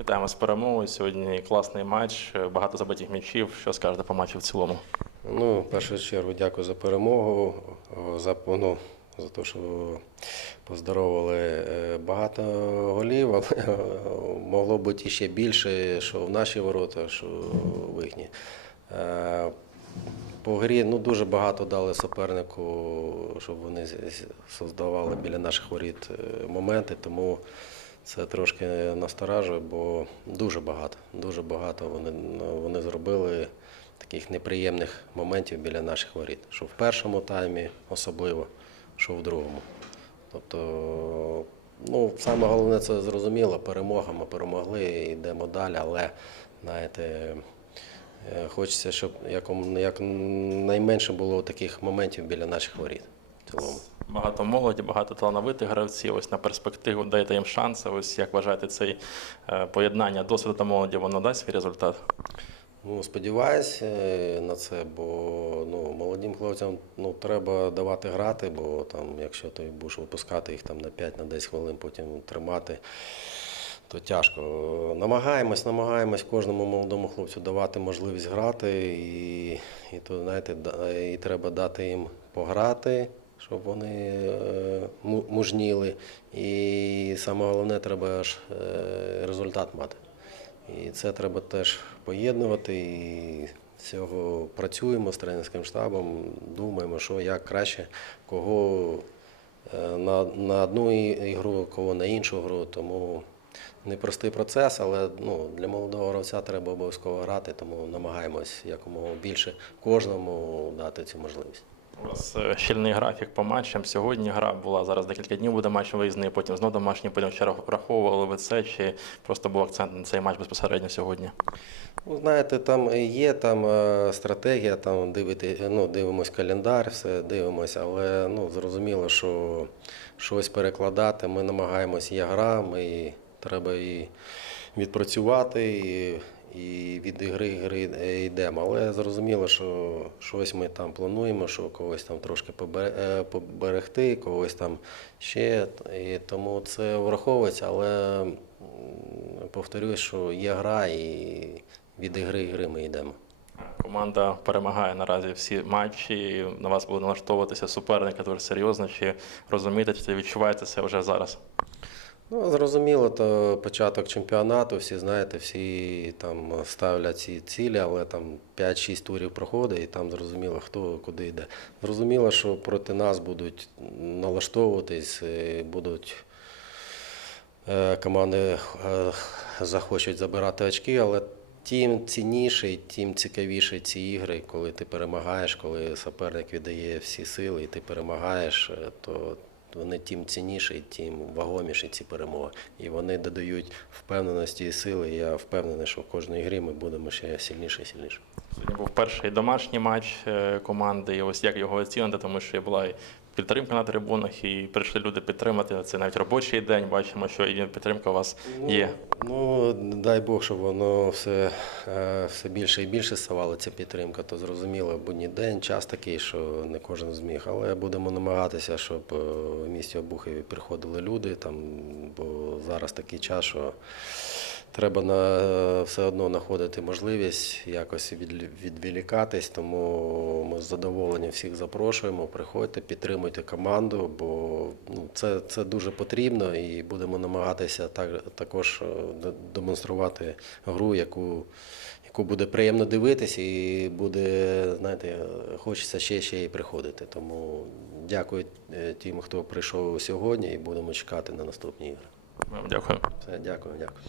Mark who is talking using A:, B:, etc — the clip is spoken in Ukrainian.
A: Вітаємо з перемогою. Сьогодні класний матч, багато забитих м'ячів. Що скажете по матчу в цілому?
B: Ну, в першу чергу дякую за перемогу, за, ну, за те, що поздоровили е, багато голів, але е, могло бути ще більше, що в наші ворота, що в їхні. По грі ну, дуже багато дали супернику, щоб вони создавали біля наших воріт е, моменти, тому це трошки насторажує, бо дуже багато, дуже багато вони, вони зробили таких неприємних моментів біля наших воріт. Що в першому таймі особливо, що в другому. Тобто, ну, саме головне це зрозуміло, перемога, ми перемогли, йдемо далі, але знаєте, хочеться, щоб як найменше було таких моментів біля наших воріт цілому.
A: Багато молоді, багато талановитих гравців. Ось на перспективу даєте їм шанси. Ось як вважаєте, цей е, поєднання досвіду та молоді воно дасть свій результат?
B: Ну, сподіваюсь е, на це, бо ну, молодим хлопцям ну, треба давати грати, бо там, якщо ти будеш випускати їх там на 5 на 10 хвилин, потім тримати, то тяжко. Намагаємось, намагаємось кожному молодому хлопцю давати можливість грати, і, і то, знаєте, і треба дати їм пограти. Щоб вони е, мужніли. І саме головне, треба ж е, результат мати. І це треба теж поєднувати. І цього працюємо з тренерським штабом, думаємо, що як краще, кого е, на, на одну ігру, кого на іншу гру. Тому непростий процес, але ну, для молодого гравця треба обов'язково грати, тому намагаємось якомога більше кожному дати цю можливість.
A: У вас е, щільний графік по матчам. Сьогодні гра була зараз декілька днів буде матч виїзний, потім знов домашній, потім ще враховували ви це, чи просто був акцент на цей матч безпосередньо сьогодні?
B: Ну, знаєте, там є там е, стратегія, там дивити, ну, дивимось календар, все дивимося, але ну, зрозуміло, що щось перекладати. Ми намагаємось, є гра, ми треба і відпрацювати, і, і від ігри ігри йдемо. Але зрозуміло, що щось ми там плануємо, що когось там трошки е, поберегти, когось там ще. І тому це враховується, але м, повторюсь, що є гра і від ігри ігри ми йдемо.
A: Команда перемагає наразі всі матчі. На вас буде налаштовуватися суперника дуже серйозно. Чи розумієте, чи відчуваєте це вже зараз?
B: Ну, зрозуміло, то початок чемпіонату, всі знаєте, всі там ставлять ці цілі, але там 5-6 турів проходить, і там зрозуміло, хто куди йде. Зрозуміло, що проти нас будуть налаштовуватись, будуть е, команди е, захочуть забирати очки, але тим цінніше, тим цікавіше ці ігри, коли ти перемагаєш, коли суперник віддає всі сили і ти перемагаєш, е, то вони тим цінніші, тим вагоміші ці перемоги. І вони додають впевненості і сили. Я впевнений, що в кожній грі ми будемо ще сильніше і сильніше.
A: Сьогодні був перший домашній матч е, команди. І ось як його оцінити, тому що була підтримка на трибунах, і прийшли люди підтримати. Це навіть робочий день. Бачимо, що і підтримка у вас є.
B: Ну, дай Бог, щоб воно все, е, все більше і більше ставало, ця підтримка, то зрозуміло, будній день, час такий, що не кожен зміг. Але будемо намагатися, щоб е, в місті Обухові приходили люди, там, бо зараз такий час, що треба на, все одно знаходити можливість якось від, відволікатись, тому ми з задоволенням всіх запрошуємо. Приходьте, підтримуйте команду, бо ну, це, це дуже потрібно і будемо намагатися так, також е, демонструвати гру, яку, яку буде приємно дивитись, і буде, знаєте, хочеться ще ще і приходити. Тому дякую е, тим, хто прийшов сьогодні, і будемо чекати на наступні ігри.
A: Дякую.
B: Все, дякую, дякую.